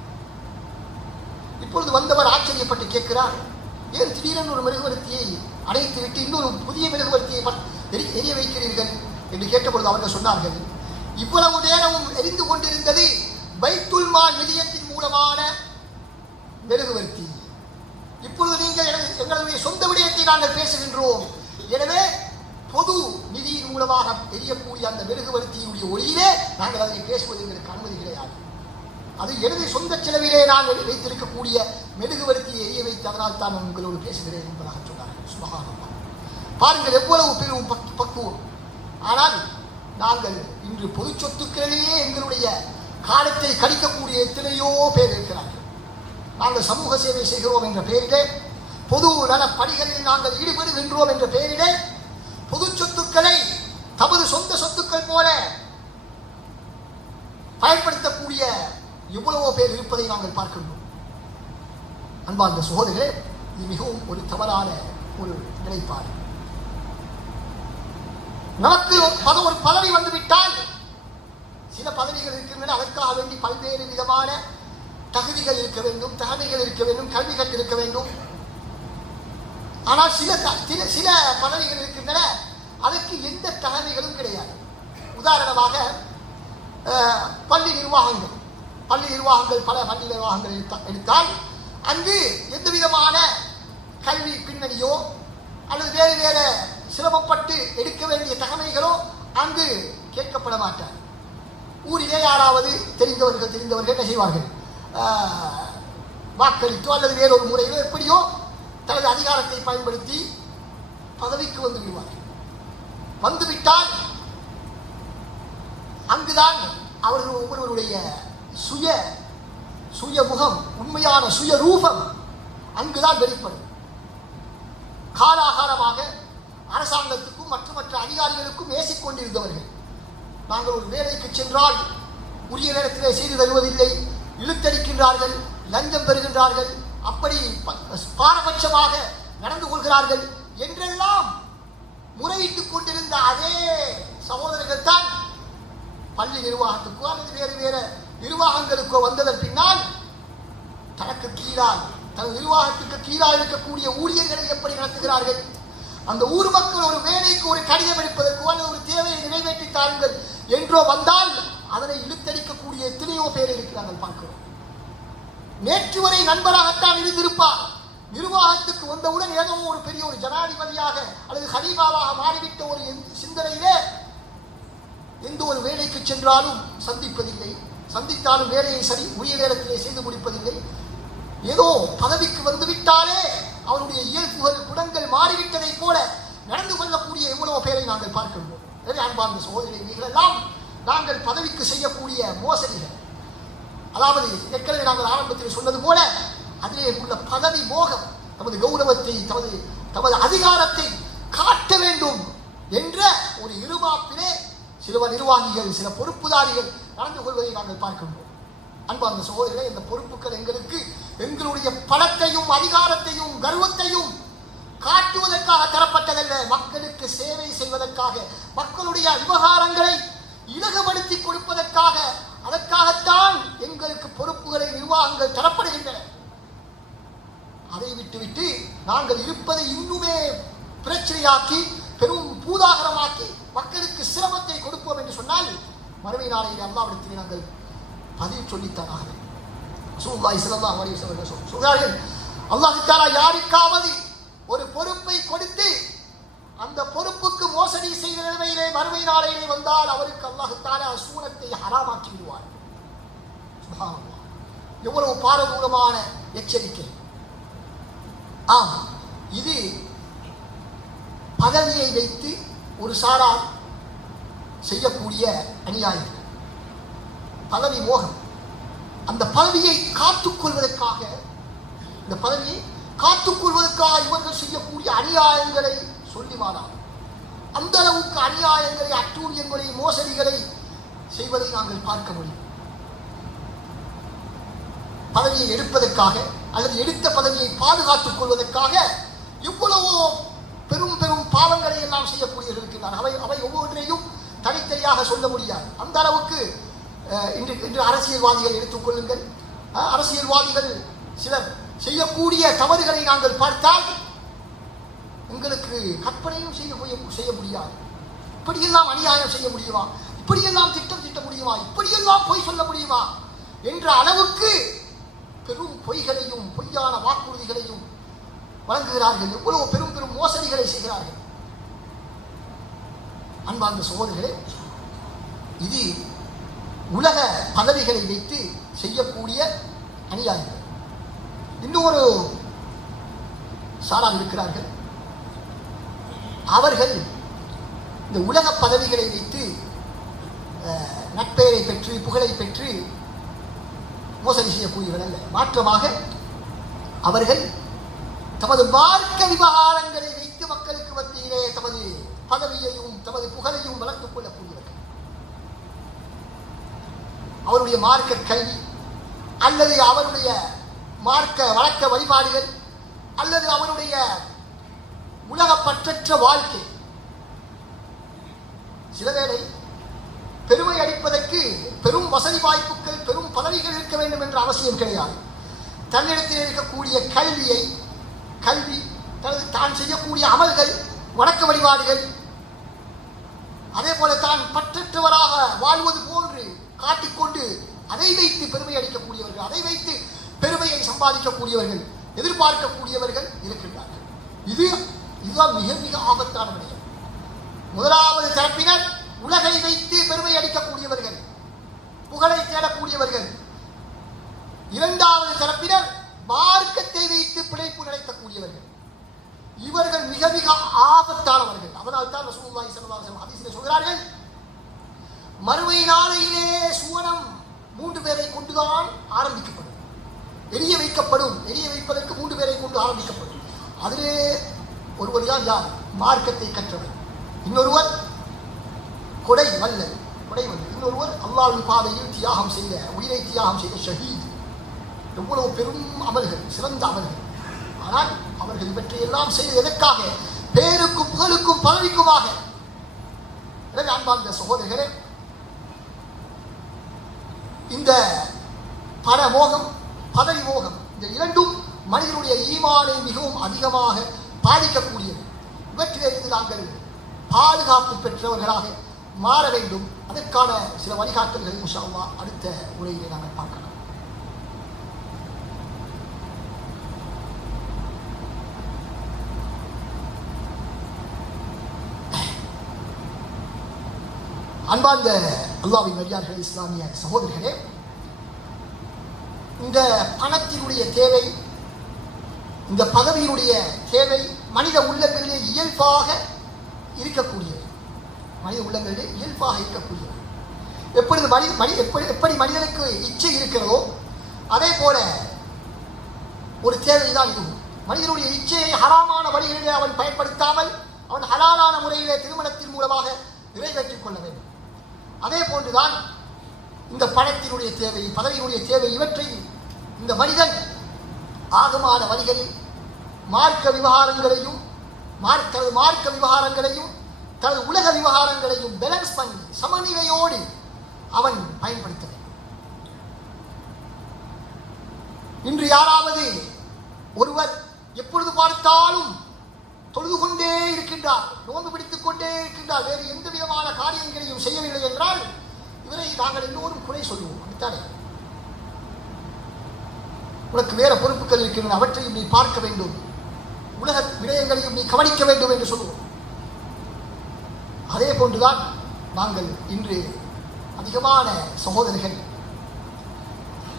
இப்பொழுது வந்தவர் ஆச்சரியப்பட்டு கேட்கிறார், ஏன் திடீரென்று ஒரு மெழுகுவர்த்தியை அணைத்துவிட்டு இன்னொரு புதிய மெழுகுவர்த்தியை எரிய வைக்கிறீர்கள் என்று கேட்டபொழுது அவர்கள் சொன்னார்கள், இவ்வளவு நேரமும் எரிந்து கொண்டிருந்தது பைத்துல் மால் நிதியத்தின் மூலமான மெழுகுவர்த்தி. இப்பொழுது நீங்கள் எங்களுடைய சொந்த விடயத்தை நாங்கள் பேசுகின்றோம். எனவே பொது நிதியின் மூலமாக எரியக்கூடிய அந்த மெழுகுவர்த்தியினுடைய ஒளியிலே நாங்கள் அதனை பேசுவது எங்களுக்கு அனுமதி கிடையாது. அது எனது சொந்த செலவிலே நாங்கள் வைத்திருக்கக்கூடிய மெழுகுவர்த்தியை எரிய வைத்து அதனால் தான் நான் உங்களோடு பேசுகிறேன் என்பதாக சொன்னார்கள். சுபஹானல்லாஹ். பாருங்கள் எவ்வளவு பெரும் பக்குவம். ஆனால் நாங்கள் இன்று பொது சொத்துக்களிலேயே எங்களுடைய காலத்தை கழிக்கக்கூடிய எத்தனையோ பேர் இருக்கிறார்கள். நாங்கள் சமூக சேவை செய்கிறோம் என்ற பெயரிலே, பொது நல பணிகளில் நாங்கள் ஈடுபடுகின்றோம் என்ற பெயரிலே பொது சொத்துக்களை தமது சொந்த சொத்துக்கள் போல பயன்படுத்தக்கூடிய எவ்வளவோ பேர் இருப்பதை நாங்கள் பார்க்கின்றோம். அன்பார்ந்த சகோதரர்களே, இது மிகவும் ஒரு தவறான ஒரு நிலைப்பாடு. நமக்கு ஒரு பதவி வந்துவிட்டால், சில பதவிகள் இருக்கின்றன, அதற்காக வேண்டி பல்வேறு விதமான தகுதிகள் இருக்க வேண்டும், திறமைகள் இருக்க வேண்டும், கல்விகள் இருக்க வேண்டும். ஆனால் சில பதவிகள் இருக்கின்றன, அதற்கு எந்த திறமைகளும் கிடையாது. உதாரணமாக பள்ளி நிர்வாகங்கள், பள்ளி நிர்வாகங்கள், பல பள்ளி நிர்வாகங்கள் எடுத்தால் அங்கு எந்த விதமான கல்வி பின்னணியோ அல்லது வேறு வேறு சிரமப்பட்டு எடுக்க வேண்டிய தகமைகளோ அங்கு கேட்கப்பட மாட்டார். ஊரிலே யாராவது தெரிந்தவர்கள் என்ன செய்வார்கள், வாக்களித்தோ அல்லது வேறொரு முறையிலோ எப்படியோ தனது அதிகாரத்தை பயன்படுத்தி பதவிக்கு வந்து விடுவார்கள். வந்துவிட்டால் அங்குதான் அவர்கள் ஒவ்வொருவருடைய சுய முகம், உண்மையான சுய ரூபம் அங்குதான் வெளிப்படும். காலாகாலமாக அரசாங்கத்துக்கும் மற்ற அதிகாரிகளுக்கும் ஏசிக்கொண்டிருந்தவர்கள், நாங்கள் ஒரு வேலைக்கு சென்றால் உரிய நேரத்திலே செய்து தருவதில்லை, இழுத்தடிக்கின்றார்கள், லஞ்சம் பெறுகின்றார்கள், அப்படி பாரபட்சமாக நடந்து கொள்கிறார்கள் என்றெல்லாம் முறையிட்டுக் கொண்டிருந்த அதே சகோதரர்கள் தான் பள்ளி நிர்வாகத்துக்கோ அல்லது வேறு வேறு நிர்வாகங்களுக்கோ வந்ததன் பின்னால் தனக்கு கீழால், தனது நிர்வாகத்துக்கு கீழாக இருக்கக்கூடிய ஊழியர்களை எப்படி நடத்துகிறார்கள், அந்த ஊர் மக்கள் ஒரு வேலைக்கு ஒரு கடிதம் எடுப்பதற்கோ அல்லது ஒரு தேவையை நிறைவேற்றி தாருங்கள் என்றோ வந்தால் அதனை இழுத்தடிக்கக்கூடிய எத்தனையோ பேர் இருக்கிறார்கள் பார்க்கிறோம். நேற்று வரை நண்பராகத்தான் இருந்திருப்பார், நிர்வாகத்துக்கு வந்தவுடன் ஏதோ ஒரு பெரிய ஒரு ஜனாதிபதியாக அல்லது ஹலீஃபாவாக மாறிவிட்ட ஒரு சிந்தனையிலே எந்த ஒரு வேலைக்கு சென்றாலும் சந்திப்பதில்லை, சந்தித்தாலும் வேலையை சரி உரிய நேரத்திலே செய்து முடிப்பதில்லை. ஏதோ பதவிக்கு வந்துவிட்டாலே அவருடைய இயல்புகள் குணங்கள் மாறிவிட்டதை போல நடந்து கொள்ளக்கூடிய எவ்வளவு பேரை நாங்கள் பார்க்கின்றோம். அன்பார்ந்த சகோதரிகள், எல்லாம் நாங்கள் பதவிக்கு செய்யக்கூடிய மோசடிகள். அதாவது ஏற்கனவே நாங்கள் ஆரம்பத்தில் சொன்னது போல அதிலே உள்ள பதவி மோகம், தமது கௌரவத்தை, தமது அதிகாரத்தை காட்ட வேண்டும் என்ற ஒரு இருமாப்பிலே சில நிர்வாகிகள், சில பொறுப்புதாரிகள் நடந்து கொள்வதை நாங்கள் பார்க்கின்றோம். அன்பார்ந்த சகோதரர்களே, இந்த பொறுப்புகள் எங்களுக்கு எங்களுடைய பணத்தையும் அதிகாரத்தையும் கர்வத்தையும் காட்டுவதற்காக தரப்பட்டதல்ல, மக்களுக்கு சேவை செய்வதற்காக, மக்களுடைய விவகாரங்களை இலகுபடுத்தி கொடுப்பதற்காக, அதற்காகத்தான் எங்களுக்கு பொறுப்புகளை நிர்வாகங்கள் தரப்படுகின்றன. அதை விட்டுவிட்டு நாங்கள் இருப்பதை இன்னுமே பிரச்சனையாக்கி பெரும் பூதாகரமாக்கி மக்களுக்கு சிரமத்தை கொடுப்போம் என்று சொன்னால் மறுமை நாளையில் அல்லாஹ்விடத்தில் நாங்கள் பதில் சொல்லித்தான் ரசூலுல்லாஹி ஸல்லல்லாஹு அலைஹி வஸல்லம் சொல்கிறார்கள், அல்லாஹ் தஆலா யாருக்காவது ஒரு பொறுப்பை கொடுத்து அந்த பொறுப்புக்கு மோசடி செய்த நிலைமையிலே மறுமை நாளையிலே வந்தால் அவருக்கு அல்லாஹ் தஆலா சூனத்தை ஹராமாக்கி விடுவார். சுப்ஹானல்லாஹ், எவ்வளவு பாரதூரமான எச்சரிக்கை! ஆம், இது பதவியை வைத்து ஒரு சாரார் செய்யக்கூடிய அநியாயம், பதவி மோகம். அந்த பதவியை காத்துக்கொள்வதற்காக இவர்கள் செய்யக்கூடிய அநியாயங்களை சொல்லி மாறாது. அந்த அளவுக்கு அநியாயங்களை, அட்டூழியங்களை, மோசடிகளை செய்வதை நாங்கள் பார்க்க முடியும். பதவியை எடுப்பதற்காக அல்லது எடுத்த பதவியை பாதுகாத்துக் கொள்வதற்காக எவ்வளவோ பெரும் பெரும் பாவங்களை எல்லாம் செய்யக்கூடியவர்கள் இருக்கிறார்கள். அவை ஒவ்வொன்றையும் தனித்தனியாக சொல்ல முடியாது. அந்த அளவுக்கு இன்று அரசியல்வாதிகள் எடுத்துக்கொள்ளுங்கள். அரசியல்வாதிகள் சிலர் செய்யக்கூடிய தவறுகளை நாங்கள் பார்த்தால் உங்களுக்கு கற்பனையும் செய்ய முடியாது. இப்படியெல்லாம் அநியாயம் செய்ய முடியுமா, இப்படியெல்லாம் திட்டம் திட்ட முடியுமா, இப்படியெல்லாம் பொய் சொல்ல முடியுமா என்ற அளவுக்கு பெரும் பொய்களையும் பொய்யான வாக்குறுதிகளையும் வழங்குகிறார்கள். எவ்வளவு பெரும் பெரும் மோசடிகளை செய்கிறார்கள். அன்பார்ந்த சகோதரர்களே, இது உலக பதவிகளை வைத்து செய்யக்கூடிய அநியாயங்கள். இன்னொரு சாரார் இருக்கிறார்கள். அவர்கள் இந்த உலக பதவிகளை வைத்து நட்பெயரை பெற்று புகழை பெற்று மோசடி செய்யக்கூடியவர்கள் அல்ல. மாற்றமாக அவர்கள் தமது மார்க்க விவகாரங்களை வைத்து மக்களுக்கு மத்தியிலே தமது பதவியையும் தமது புகழையும் வளர்த்துக் கொள்ளக்கூடியவர்கள். அவருடைய மார்க்க கல்வி அல்லது அவருடைய மார்க்க வழக்க வழிபாடுகள் அல்லது அவருடைய உலகப்பற்றற்ற வாழ்க்கை சிலவேளை பெருமை அளிப்பதற்கு பெரும் வசதி வாய்ப்புகள், பெரும் பதவிகள் இருக்க வேண்டும் என்ற அவசியம் கிடையாது. தன்னிடத்தில் இருக்கக்கூடிய கல்வி, தான் செய்யக்கூடிய அமல்கள், வணக்க வழிபாடுகள், அதே போல தான் பற்றற்றவராக வாழ்வது போன்று காட்டிக்கொண்டு அதை வைத்து பெருமை அளிக்கக்கூடியவர்கள், அதை வைத்து பெருமையை சம்பாதிக்கக்கூடியவர்கள், எதிர்பார்க்கக்கூடியவர்கள் இருக்கின்றார்கள். இதுதான் மிக மிக ஆபத்தான விடயம். முதலாவது தரப்பினர் உலகை வைத்து பெருமை அளிக்கக்கூடியவர்கள், புகழை தேடக்கூடியவர்கள். இரண்டாவது தரப்பினர் மார்க்கத்தை வைத்து பிழைப்பு நடத்தக்கூடியவர்கள். இவர்கள் மிக மிக ஆபத்தானவர்கள். அதனால் தான் ரசூலுல்லாஹி ஸல்லல்லாஹு அலைஹி வஸல்லம் ஹதீஸிலே சொல்கிறார்கள், மறுமை நாளையிலே சுவனம் 3 பேரை கொண்டுதான் ஆரம்பிக்கப்படும், எரிய வைக்கப்படும். எரிய வைப்பதற்கு 3 பேரை கொண்டு ஆரம்பிக்கப்படும். அதிலே ஒருவர் தான் யார்? மார்க்கத்தை கற்றவர். இன்னொருவர் கொடை வல்லல், இன்னொருவர் அல்லாஹ்வின் பாதையில் தியாகம் செய்த, உயிரை தியாகம் செய்த ஷஹீத். எவ்வளவு பெரும் அமல்கள், சிறந்த அமல்கள். ஆனால் அவர்கள் இவற்றையெல்லாம் செய்து எதற்காக? பேருக்கும் புகழுக்கும் பதவிக்குமாக. எனவே அன்பார்ந்த சகோதரர்களே, இந்த பண மோகம், பதவி மோகம், இந்த இரண்டும் மனிதனுடைய ஈமானை மிகவும் அதிகமாக பாதிக்கக்கூடியது. இவற்றிலிருந்து நாங்கள் பாதுகாப்பு பெற்றவர்களாக மாற வேண்டும். அதற்கான சில வழிகாட்டல்களை இன்ஷா அல்லாஹ் அடுத்த உரையிலே நாங்கள் பார்க்கலாம். அன்பார்ந்த அல்லாஹ்வின் நல்லடியார்களே, இஸ்லாமிய சகோதரர்களே, இந்த பணத்தினுடைய தேவை, இந்த பதவியினுடைய தேவை மனித உள்ளங்களிலே இயல்பாக இருக்கக்கூடியது. மனித உள்ளங்களிலே இயல்பாக இருக்கக்கூடியது. எப்படி மனிதனுக்கு இச்சை இருக்கிறதோ அதே போல ஒரு தேவைதான் இதுவும். மனிதனுடைய இச்சையை ஹராமான வழிகளிலே அவன் பயன்படுத்தாமல் அவன் ஹலாலான முறையிலே திருமணத்தின் மூலமாக நிறைவேற்றிக் கொள்ள வேண்டும். அதே போன்றுதான் இந்த பணத்தினுடைய தேவை, பதவியினுடைய தேவை, இவற்றை இந்த மனிதன் ஆகமான வழிகளில் மார்க்க விவகாரங்களையும் தனது உலக விவகாரங்களையும் பேலன்ஸ் பண்ணி சமநிலையோடு அவன் பயன்படுத்த வேண்டும். இன்று யாராவது ஒருவர் எப்பொழுது பார்த்தாலும் தொழுது கொண்டே இருக்கின்றார், நோன்பு பிடித்துக் கொண்டே இருக்கின்றார், வேறு எந்த விதமான காரியங்களையும் செய்யவில்லை என்றால் இவரை நாங்கள் எல்லோரும் குறை சொல்லுவோம். அப்படித்தானே? உனக்கு வேற பொறுப்புகள் இருக்கின்றன, அவற்றையும் நீ பார்க்க வேண்டும், உலக விடயங்களையும் நீ கவனிக்க வேண்டும் என்று சொல்லுவோம். அதே போன்றுதான் நாங்கள் இன்று அதிகமான சகோதரர்கள்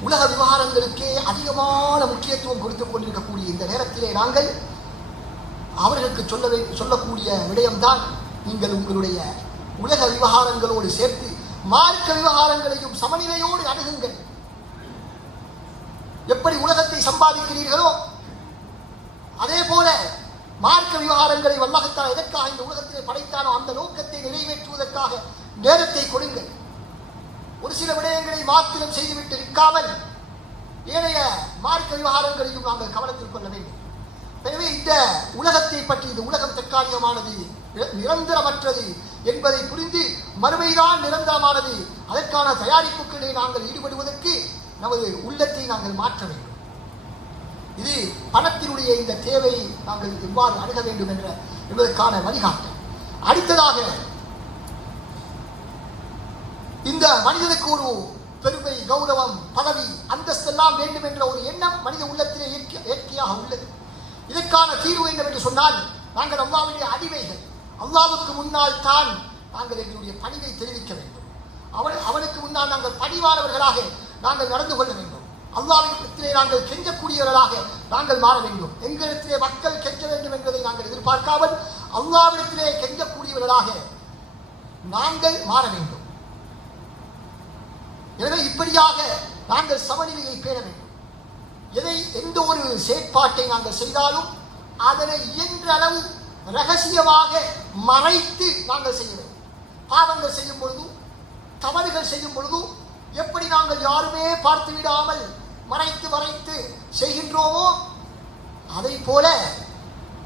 உலக விவகாரங்களுக்கே அதிகமான முக்கியத்துவம் கொடுத்துக் கொண்டிருக்கக்கூடிய இந்த நேரத்திலே நாங்கள் அவர்களுக்கு சொல்லக்கூடிய விடயம்தான், நீங்கள் உங்களுடைய உலக விவகாரங்களோடு சேர்த்து மார்க்க விவகாரங்களையும் சமநிலையோடு அணுகுங்கள். எப்படி உலகத்தை சம்பாதிக்கிறீர்களோ அதே போல மார்க்க விவகாரங்களை அல்லாஹ் எதற்காக இந்த உலகத்திலே படைத்தானோ அந்த நோக்கத்தை நிறைவேற்றுவதற்காக நேரத்தை கொடுங்கள். ஒரு சில விடயங்களை மாத்திரம் செய்துவிட்டு இருக்காமல் ஏனைய மார்க்க விவகாரங்களையும் நாங்கள் கவனத்தில் கொள்ள வேண்டும். எனவே இந்த உலகத்தை பற்றி, இந்த உலகம் தற்காலிகமானது, நிரந்தரமற்றது என்பதை புரிந்து மறுமைதான் நிரந்தரமானது, அதற்கான தயாரிப்புகளை நாங்கள் ஈடுபடுவதற்கு நமது உள்ளத்தை நாங்கள் மாற்ற வேண்டும். இது பணத்தினுடைய இந்த தேவையை நாங்கள் எவ்வாறு அணுக வேண்டும் என்பதற்கான வழிகாட்டல். அடுத்ததாக இந்த மனிதனுக்கு ஒரு பெருமை, கௌரவம், பதவி, அந்தஸ்தெல்லாம் வேண்டும் என்ற ஒரு எண்ணம் மனித உள்ளத்திலே இயற்கையாக உள்ளது. இதற்கான தீர்வு என்னவென்று சொன்னால், நாங்கள் அல்லாஹ்வுடைய அடிமைகள். அல்லாஹ்வுக்கு முன்னால் தான் நாங்கள் எங்களுடைய பணிவை தெரிவிக்க வேண்டும். அவனுக்கு முன்னால் நாங்கள் பணிவானவர்களாக நாங்கள் நடந்து கொள்ள வேண்டும். அல்லாஹ்விடத்திலே நாங்கள் கெஞ்சக்கூடியவர்களாக நாங்கள் மாற வேண்டும். எங்களிடத்திலே மக்கள் கெஞ்ச வேண்டும் என்பதை நாங்கள் எதிர்பார்க்காமல் அல்லாஹ்விடத்திலே கெஞ்சக்கூடியவர்களாக நாங்கள் மாற வேண்டும். எனவே இப்படியாக நாங்கள் சமநிலையை பேண வேண்டும். எந்த ஒரு செயற்பாட்டை நாங்கள் செய்தாலும் அதனை இயன்ற அளவு ரகசியமாக மறைத்து நாங்கள் செய்ய வேண்டும். பாவங்கள் செய்யும் பொழுதும் தவறுகள் செய்யும் பொழுதும் எப்படி நாங்கள் யாருமே பார்த்து விடாமல் மறைத்து செய்கின்றோமோ அதை போல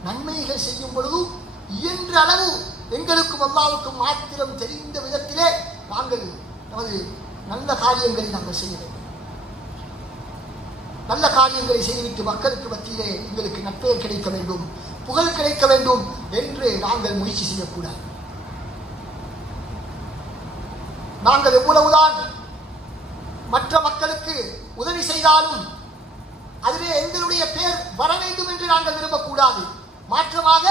நன்மைகள் செய்யும் பொழுதும் இயன்ற அளவு எங்களுக்கும் அல்லாஹ்வுக்கும் மாத்திரம் தெரிந்த விதத்திலே நாங்கள் நமது நல்ல காரியங்களை நாங்கள் செய்ய வேண்டும். நல்ல காரியங்களை செய்துவிட்டு மக்களுக்கு மத்தியிலே எங்களுக்கு நற்பெயர் கிடைக்க வேண்டும், புகழ் கிடைக்க வேண்டும் என்று நாங்கள் முயற்சி செய்யக்கூடாது. நாங்கள் எவ்வளவுதான் மற்ற மக்களுக்கு உதவி செய்தாலும் அதிலே எங்களுடைய பெயர் வர வேண்டும் என்று நாங்கள் விரும்பக்கூடாது. மாற்றமாக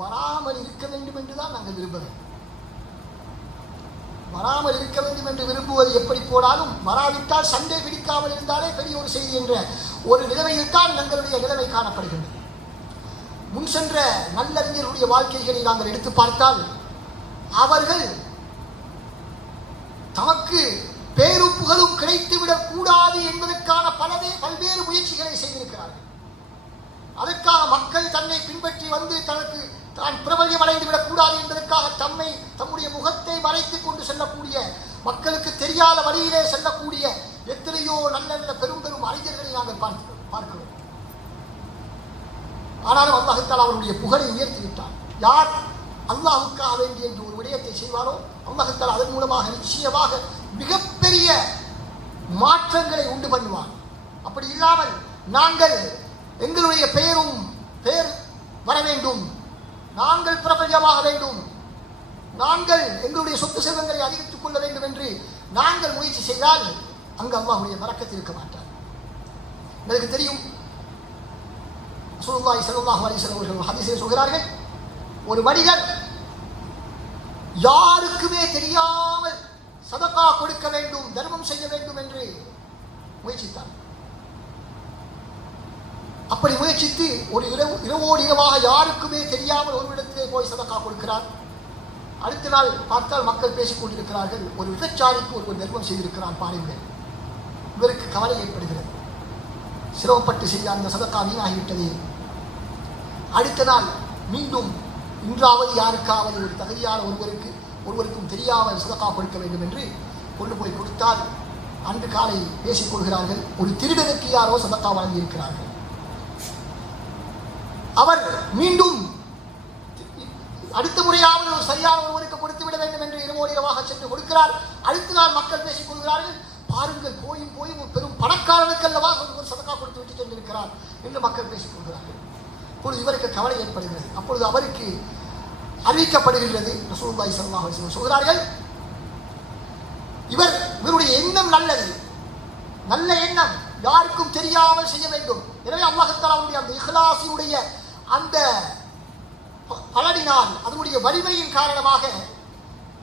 வராமல் இருக்க வேண்டும் என்றுதான் நாங்கள் விரும்புகிறோம். வராமல் இருக்க வேண்டும் என்று விரும்புவது எப்படி போனாலும் வராவிட்டால் சண்டை பிடிக்காமல் இருந்தாலே பெரிய ஒரு செய்தி என்ற ஒரு நிலைமையில் தான் எங்களுடைய நிலைமை காணப்படுகின்றது. முன் சென்ற நல்லறிஞர்களுடைய வாழ்க்கைகளை நாங்கள் எடுத்து பார்த்தால் அவர்கள் தமக்கு பேரும் புகழும் கிடைத்துவிடக் கூடாது என்பதற்கான பல்வேறு முயற்சிகளை செய்திருக்கிறார்கள். அதற்காக மக்கள் தன்னை பின்பற்றி வந்து தனக்கு தான் பிரபல்யம் அடைந்து விடக்கூடாது என்பதற்காக தம்முடைய முகத்தை மறைத்துக் கொண்டு செல்லக்கூடிய, மக்களுக்கு தெரியாத வழியிலே செல்லக்கூடிய எத்தனையோ நல்ல நல்ல பெரும் பெரும் அறிஞர்களை நாங்கள் பார்க்கிறோம். ஆனாலும் அல்லாஹ் தஆலா அவருடைய புகழை உயர்த்தி விட்டார். யார் அல்லாஹ்வுக்காக வேண்டி என்று ஒரு விடயத்தை செய்வாரோ அல்லாஹ் தஆலா அதன் மூலமாக நிச்சயமாக மிகப்பெரிய மாற்றங்களை உண்டு பண்ணுவார். அப்படி இல்லாமல் நாங்கள் எங்களுடைய பெயர் வர வேண்டும், நாங்கள் பிரபல்யமாக வேண்டும், நாங்கள் எங்களுடைய சொத்து செல்வங்களை அதிகரித்துக் கொள்ள வேண்டும் என்று நாங்கள் முயற்சி செய்தால் அங்கு அல்லாஹ்வுடைய பரக்கத் இருக்க மாட்டார். எனக்கு தெரியும், ரசூலுல்லாஹி ஸல்லல்லாஹு அலைஹி வஸல்லம் அவர்கள் ஹதீஸில் சொல்கிறார்கள், ஒரு மனிதர் யாருக்குமே தெரியாமல் சதகா கொடுக்க வேண்டும், தர்மம் செய்ய வேண்டும் என்று முயற்சித்தார். அப்படி முயற்சித்து ஒரு இரவோடு இரவாக யாருக்குமே தெரியாமல் ஒரு இடத்திலே போய் சதகா கொடுக்கிறார். அடுத்த நாள் பார்த்தால் மக்கள் பேசிக் கொண்டிருக்கிறார்கள், ஒரு விபச்சாரிக்கு ஒரு தர்மம் செய்திருக்கிறார் பாருங்கள். இவருக்கு கவலை ஏற்படுகிறது, சிரமப்பட்டு செய்த அந்த சதகா வீணாகிவிட்டது. அடுத்த நாள் மீண்டும் இன்றாவது யாருக்காவது ஒரு தகுதியான ஒருவருக்கும் தெரியாமல் சதகா கொடுக்க வேண்டும் என்று கொண்டு போய் கொடுத்தால் அன்று காலை பேசிக் கொள்கிறார்கள், ஒரு திருடனுக்கு யாரோ சதகா வழங்கியிருக்கிறார்கள். அவர் மீண்டும் அடுத்த முறையாவது ஒரு சரியான ஒருவருக்கு கொடுத்து விட வேண்டும் என்று இரவோடு இரவாக சென்று கொடுக்கிறார். அடுத்த நாள் மக்கள் பேசிக் கொள்கிறார்கள், பாருங்கள் போய் ஒரு பெரும் பணக்காரனுக்கு அல்லவா ஒரு சதகா கொடுத்து விட்டு சென்றிருக்கிறார் என்று மக்கள் பேசிக் கொள்கிறார்கள். அப்பொழுது இவருக்கு கவலை ஏற்படுகிறது. அப்பொழுது அவருக்கு அறிவிக்கப்படுகின்றது, ரசூலுல்லாஹி ஸல்லல்லாஹு அலைஹி வஸல்லம் சொல்கிறார்கள், இவருடைய எண்ணம் நல்லது, நல்ல எண்ணம், யாருக்கும் தெரியாமல் செய்ய வேண்டும். எனவே அல்லாஹ் தஆலாவுடைய அந்த இஹ்லாஸினுடைய அந்த பலனினால், அதனுடைய வலிமையின் காரணமாக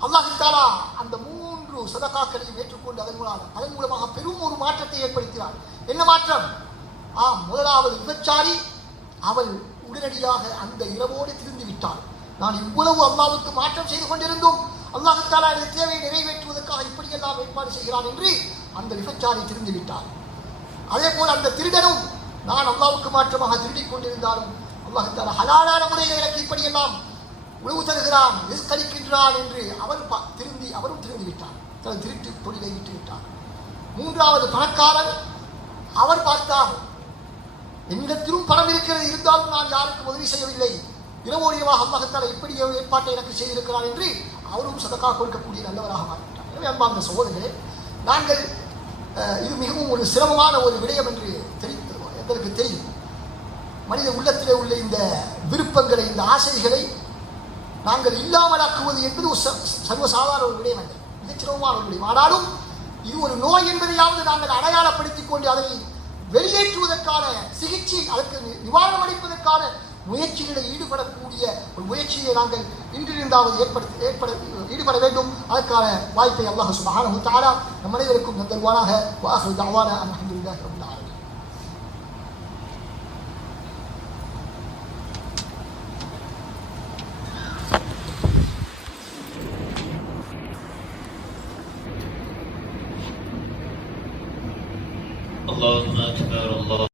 அல்லாஹ் தஆலா அந்த 3 சதகாக்களையும் ஏற்றுக்கொண்டு அதன் மூலமாக பெரும் ஒரு மாற்றத்தை ஏற்படுத்தினார். என்ன மாற்றம்? முதலாவது விபச்சாரி அவள் உடனடியாக அந்த இரவோடு திருந்து விட்டாள். நான் இவ்வளவு அல்லாஹ்வுக்கு மாற்றம் செய்து கொண்டிருந்தோம், அல்லாஹ் தஆலா இந்த தேவையை நிறைவேற்றுவதற்காக இப்படியெல்லாம் ஏற்பாடு செய்கிறான் என்று அந்த விபச்சாரி திருந்து விட்டாள். அதே போல் அந்த திருடனும், நான் அல்லாஹ்வுக்கு மாற்றமாக திருடிக் கொண்டிருந்தாலும் அல்லாஹ் தஆலா ஹலாலான முறையில் எனக்கு இப்படியெல்லாம் உணவு தருகிறான், ரிஸ்க் அளிக்கின்றான் என்று அவரும் திருந்து விட்டார், தனது திருட்டு தொழிலை விட்டு விட்டார். மூன்றாவது பணக்காரன், அவர் பார்த்தார், என்னிடத்திலும் பணம் இருக்கிறது, இருந்தாலும் நான் யாருக்கும் உதவி செய்யவில்லை, இரவோடு இரவாக அல்லாஹ் தஆலா இப்படி ஏற்பாட்டை எனக்கு செய்திருக்கிறான் என்று அவரும் சதகா கொடுக்கக்கூடிய நல்லவராக மாறிவிட்டார். எனவே அன்பார்ந்த சகோதரர்களே, நாங்கள் இது மிகவும் ஒரு சிரமமான ஒரு விடயம் என்று எங்களுக்கு தெரியும். மனித உள்ளத்திலே உள்ள இந்த விருப்பங்களை, இந்த ஆசைகளை நாங்கள் இல்லாமலாக்குவது என்பது ஒரு சர்வசாதாரண ஒரு விடயம் அல்ல, மிகச் சிரமமான ஒரு விடயம். ஆனாலும் இது ஒரு நோய் என்பதையாவது நாங்கள் அடையாளப்படுத்திக் கொண்டு அதனை வெளியேற்றுவதற்கான சிகிச்சை, அதற்கு நிவாரணம் அளிப்பதற்கான முயற்சிகளை ஈடுபடக்கூடிய ஒரு முயற்சியை நாங்கள் இன்றிருந்தாவது ஈடுபட வேண்டும். அதற்கான வாய்ப்பை அல்லாஹ் சுப்ஹானஹு வ தஆலா நம் அனைவருக்கும் தருவானாக. வஆஹிரு தஅவானா அல்ஹம்துலில்லாஹி ரப்பில் ஆலமீன். Allahu Akbar.